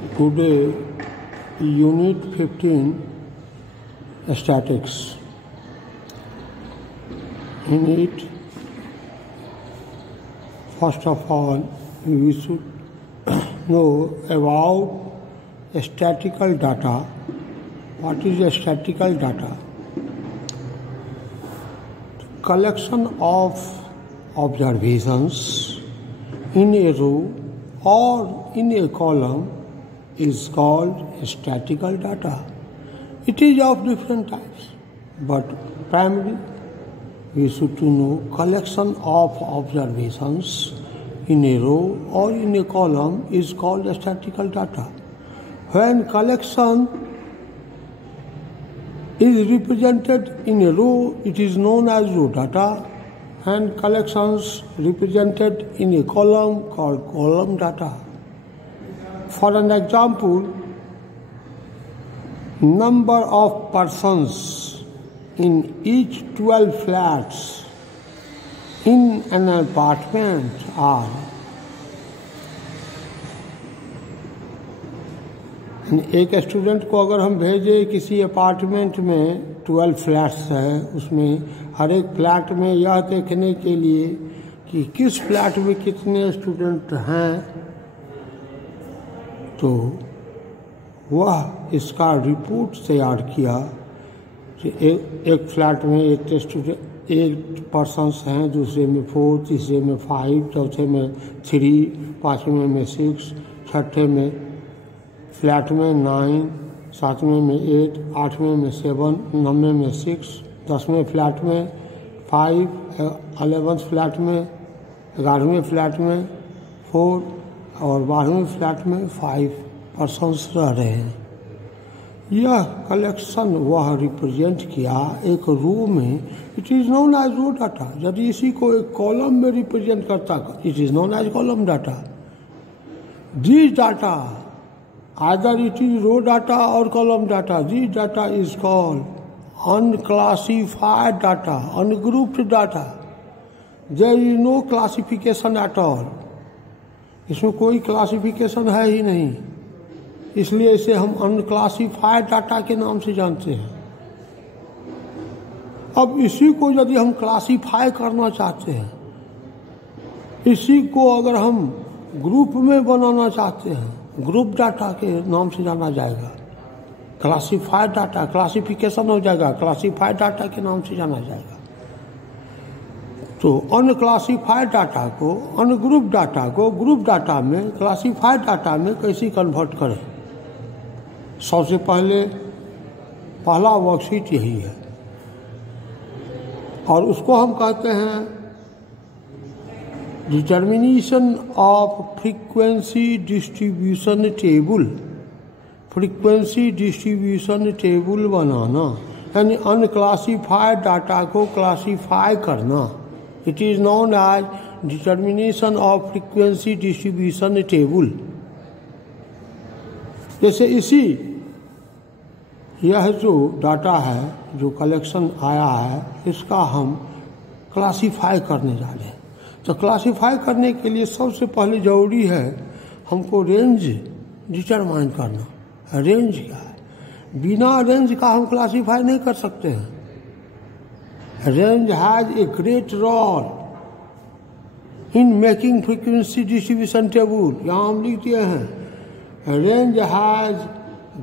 Today, Unit 15, Statics. In it, first of all, we should know about statistical data. What is statistical data? Collection of observations in a row or in a column is called statistical data. It is of different types, but primarily we should to know collection of observations in a row or in a column is called statistical data. When collection is represented in a row, it is known as row data, and collections represented in a column called column data. For an example, number of persons in each 12 flats in an apartment are एक student को अगर हम भेजें किसी apartment में 12 flats है, उसमें हर एक फ्लैट में यह देखने के लिए कि किस फ्लैट में कितने स्टूडेंट हैं, तो वह इसका रिपोर्ट तैयार किया कि एक फ्लैट में एक पर्सन्स हैं, दूसरे में 4, तीसरे में 5, चौथे में 3, पाँचवें में 6, छठे में फ्लैट में 9, सातवें में 8, आठवें में 7, नौवें में 6, 10वें फ्लैट में 5, 11वें फ्लैट में 11वें फ्लैट में 4 और 12वें फ्लैट में 5 पर्सन्स रह रहे हैं। यह कलेक्शन वह रिप्रेजेंट किया एक रो में, it is known as row data. यदि इसी को एक कॉलम में रिप्रेजेंट करता, it is known as column data. This data either it is row data or column data, this data is called unclassified data, ungrouped data. There is no classification at all. इसमें कोई classification है ही नहीं, इसलिए इसे हम unclassified data के नाम से जानते हैं। अब इसी को यदि हम क्लासिफाई करना चाहते हैं, इसी को अगर हम ग्रुप में बनाना चाहते हैं, ग्रुप डाटा के नाम से जाना जाएगा। क्लासिफाइड डाटा क्लासिफिकेशन हो जाएगा, क्लासिफाइड डाटा के नाम से जाना जाएगा। तो अनक्लासिफाइड डाटा को, अनग्रुप डाटा को ग्रुप डाटा में, क्लासिफाइड डाटा में कैसे कन्वर्ट करें? सबसे पहला वर्कशीट यही है, और उसको हम कहते हैं determination of frequency distribution table. Frequency distribution table बनाना यानी अनक्लासिफाइड डाटा को क्लासिफाई करना, it is known as determination of frequency distribution table. जैसे इसी यह जो डाटा है, जो कलेक्शन आया है, इसका हम क्लासिफाई करने जा रहे हैं। तो क्लासिफाई करने के लिए सबसे पहले जरूरी है हमको रेंज डिटरमाइन करना। रेंज क्या है? बिना रेंज का हम क्लासिफाई नहीं कर सकते हैं। Range has a great role in making frequency distribution table. यहाँ हम लिख दिए हैं, range has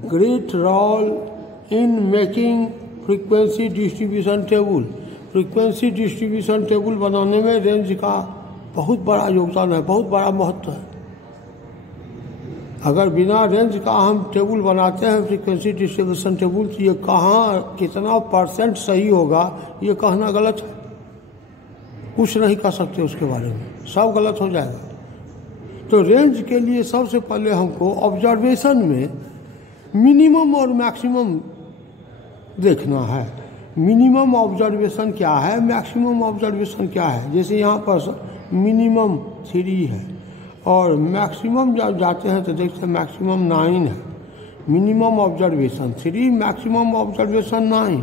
great role in making frequency distribution table. Frequency distribution table बनाने में रेंज का बहुत बड़ा योगदान है, बहुत बड़ा महत्व है। अगर बिना रेंज का हम टेबल बनाते हैं फ्रीक्वेंसी डिस्ट्रीब्यूशन टेबल, तो ये कहाँ कितना % सही होगा ये कहना गलत है। कुछ नहीं कह सकते उसके बारे में, सब गलत हो जाएगा। तो रेंज के लिए सबसे पहले हमको ऑब्जर्वेशन में मिनिमम और मैक्सिमम देखना है। मिनिमम ऑब्जर्वेशन क्या है, मैक्सिमम ऑब्जर्वेशन क्या है? जैसे यहाँ पर मिनिमम 3 है और मैक्सिमम जब जाते हैं तो देखते हैं मैक्सिमम 9 है। Minimum observation 3, maximum observation 9।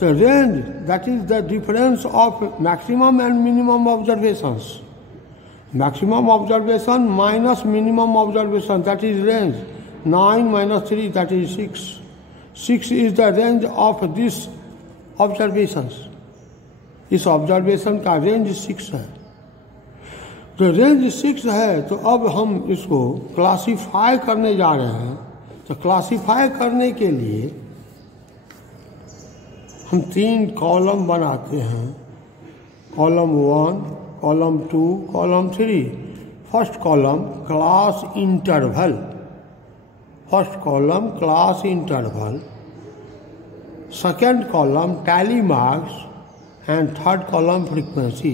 तो range that is the difference of maximum and minimum observations. maximum observation minus minimum observation, that is range. 9 minus 3, that is 6. 6 is the range of this observations. इस observation का range 6 है। तो range 6 है, तो अब हम इसको क्लासीफाई करने जा रहे हैं। तो क्लासीफाई करने के लिए हम 3 कॉलम बनाते हैं, column 1, column 2, column 3। First column class interval, first column class interval, second column tally marks and third column frequency.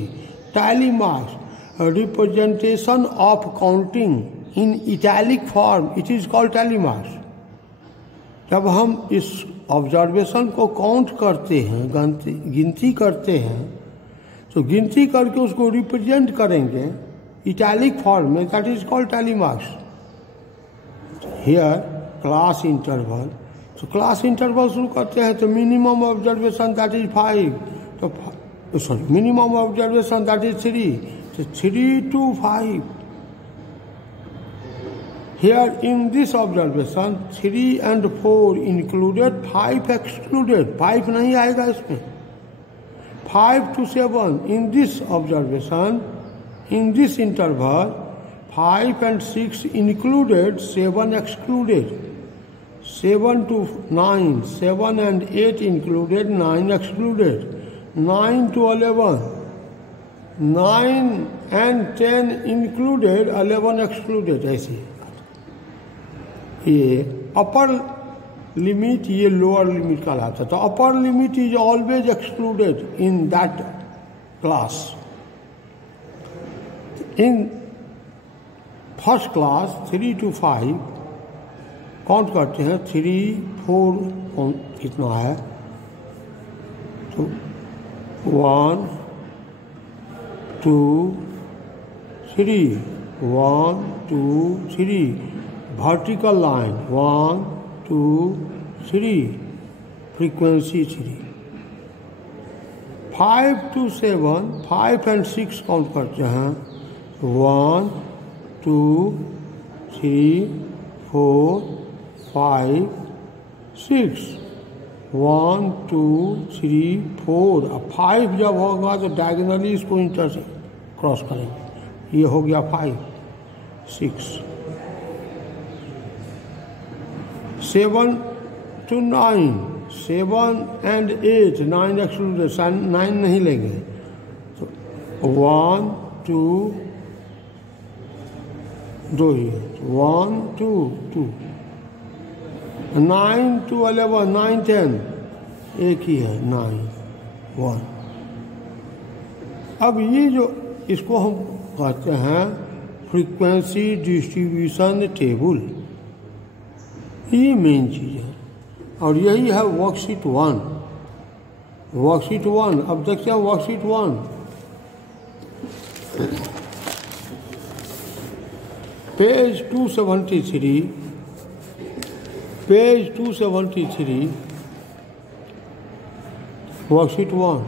Tally marks, a representation of counting in italic form, it is called tally marks. जब हम इस observation को count करते हैं, गिनती करते हैं, तो गिनती करके उसको रिप्रेजेंट करेंगे इटैलिक फॉर्म में, that is called tally marks. Here class interval, तो क्लास इंटरवल शुरू करते हैं, तो मिनिमम ऑब्जर्वेशन दैट इज 5, तो sorry minimum observation that is 3, तो 3 to 5। Here in this observation 3 and 4 included, 5 excluded, 5 नहीं आएगा इसमें। 5 to 7 in this observation, in this interval 5 and 6 included, 7 excluded. 7 to 9, 7 and 8 included, 9 excluded। 9 to 11, 9 and 10 included, 11 excluded। ऐसे ये upper limit, ये lower limit कहलाता है। तो upper limit is always excluded in that class. In first class 3 to 5 count करते हैं, 3, 4 कितना है, तो 1, 2, 3, 1, 2, 3, vertical line 1, 2, 3, frequency 3। 5 to 7, 5 and 6 count करते हैं, 1, 2, 3, 4, 5, 6, 1, 2, 3, 4। अब 5 जब होगा तो डायगोनली इसको इंटर से क्रॉस करेंगे, ये हो गया 5, 6। 7 to 9, 7 and 8, 9 एक्सक्लूडेड, 9 नहीं लेंगे, तो 1, 2, 2 ही है, 1, 2, 2। 9 to 11, 9, 10 एक ही है, 9, 1। अब ये जो इसको हम कहते हैं फ्रीक्वेंसी डिस्ट्रीब्यूशन टेबल, ये मेन चीज़ है, और यही है वर्कशीट 1। वर्कशीट 1, अब देखते हैं worksheet 1। Page 273, page 273, worksheet 1,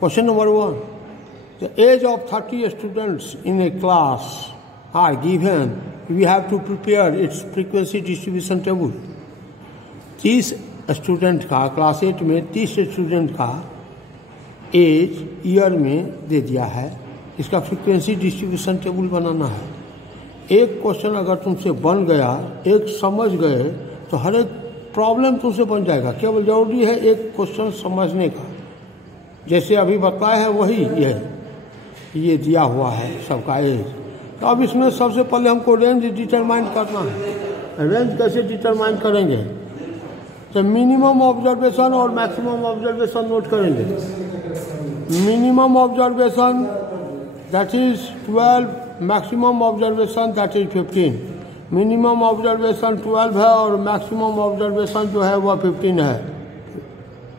question number 1। The age of 30 students in a class are given. We have to prepare its frequency distribution table. 30 student का, क्लास 8 में 30 स्टूडेंट का एज ईयर में दे दिया है, इसका फ्रीक्वेंसी डिस्ट्रीब्यूशन टेबल बनाना है। एक question अगर तुमसे बन गया, एक समझ गए, तो हर एक प्रॉब्लम तुमसे बन जाएगा। केवल जरूरी है एक क्वेश्चन समझने का, जैसे अभी बताया है वही ये दिया हुआ है सबका एज। तो अब इसमें सबसे पहले हमको रेंज डिटरमाइन करना है। रेंज कैसे डिटरमाइन करेंगे, तो मिनिमम ऑब्जर्वेशन और मैक्सिमम ऑब्जर्वेशन नोट करेंगे। Minimum observation that is 12, maximum observation that is 15। Minimum observation 12 है और मैक्सिमम ऑब्जर्वेशन जो है वह 15 है।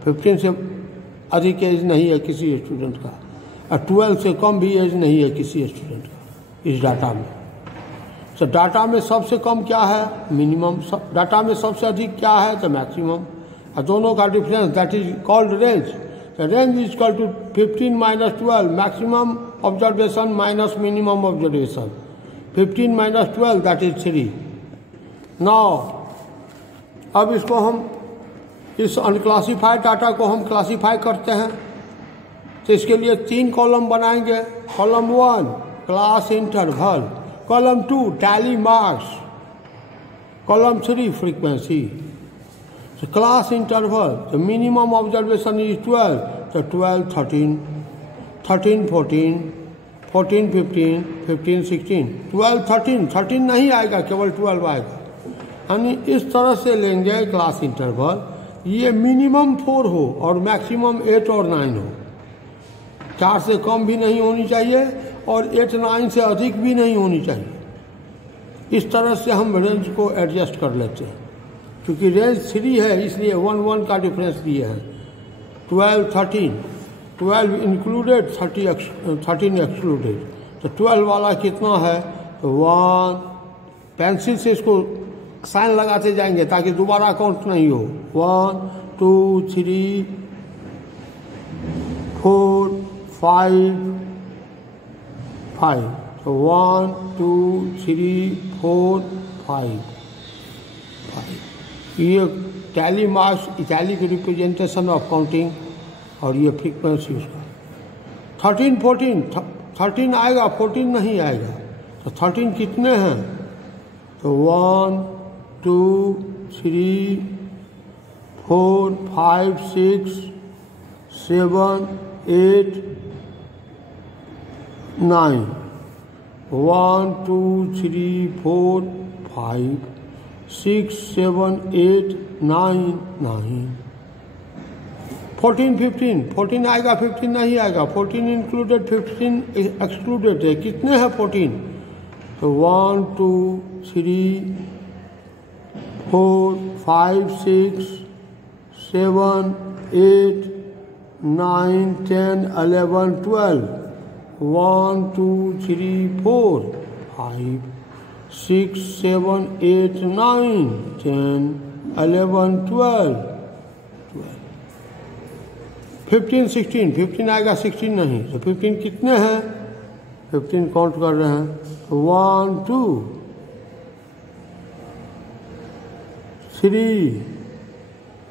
15 से अधिक एज नहीं है किसी स्टूडेंट का, और 12 से कम भी एज नहीं है किसी स्टूडेंट का इस डाटा में। तो डाटा में सबसे कम क्या है, मिनिमम। डाटा में सबसे अधिक क्या है, तो मैक्सिमम। और दोनों का difference that is called range. The range is equal to 15 minus 12, maximum observation minus minimum observation. 15 minus 12, that is 3. Now, अब इसको हम इस अनक्लासिफाइड डाटा को हम क्लासीफाई करते हैं, तो इसके लिए 3 कॉलम बनाएंगे. Column 1 class interval, column 2 tally marks, column 3 frequency. So class interval, the minimum observation is 12, so 12, 13, 13, 14, 14, 15, 15, 16, 12, 13, 13 नहीं आएगा, केवल 12 आएगा. यानी इस तरह से लेंगे क्लास इंटरवल, ये मिनिमम 4 हो और मैक्सिमम 8 और 9 हो. 4 से कम भी नहीं होनी चाहिए और 8, 9 से अधिक भी नहीं होनी चाहिए. इस तरह से हम रेंज को एडजस्ट कर लेते हैं. क्योंकि रेंज 3 है इसलिए 1, 1 का डिफरेंस दिए हैं. 12, 13, 12 इंक्लूडेड, 13 एक्सक्लूडेड. तो 12 वाला कितना है, तो 1, पेंसिल से इसको साइन लगाते जाएंगे ताकि दोबारा काउंट नहीं हो. 1, 2, 3, 4, 5, 5. तो 1, 2, 3, 4, 5, 5. ये tally marks italic representation of counting और ये फ्रीक्वेंसी उसका. 13, 14, 13 आएगा, 14 नहीं आएगा. तो 13 कितने हैं, तो 1, 2, 3, 4, 5, 6, 7, 8, 9. 1, 2, 3, 4, 5, 6, 7, 8, 9, 9. 14, 15, 14 आएगा, 15 नहीं आएगा. 14 इंक्लूडेड, 15 एक्सक्लूडेड है. कितने हैं 14, तो 1, 2, 3, 4, 5, 6, 7, 8, 9, 10, 11, 12. 1, 2, 3, 4, 5, 6, 7, 8, 9, 10, 11, 12, 15, 16. 15 आएगा, 16 नहीं. तो 15 कितने हैं, 15 काउंट कर रहे हैं. 1, 2, 3,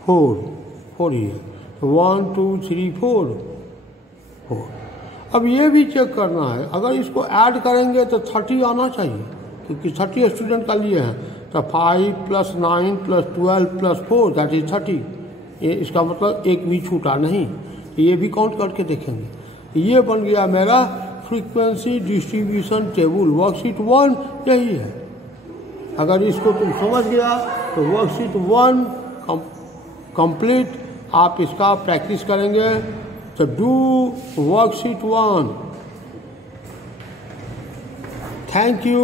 4 ही है. 1, 2, 3, 4. अब ये भी चेक करना है, अगर इसको ऐड करेंगे तो 30 आना चाहिए, क्योंकि 30 स्टूडेंट का लिए हैं. तो 5 + 9 + 12 + 4, दैट इज 30. ये इसका मतलब एक भी छूटा नहीं. ये भी काउंट करके देखेंगे. ये बन गया मेरा फ्रीक्वेंसी डिस्ट्रीब्यूशन टेबल. वर्कशीट 1 यही है. अगर इसको तुम समझ गया तो वर्कशीट 1 कंप्लीट. आप इसका प्रैक्टिस करेंगे. तो डू वर्कशीट 1. Thank you.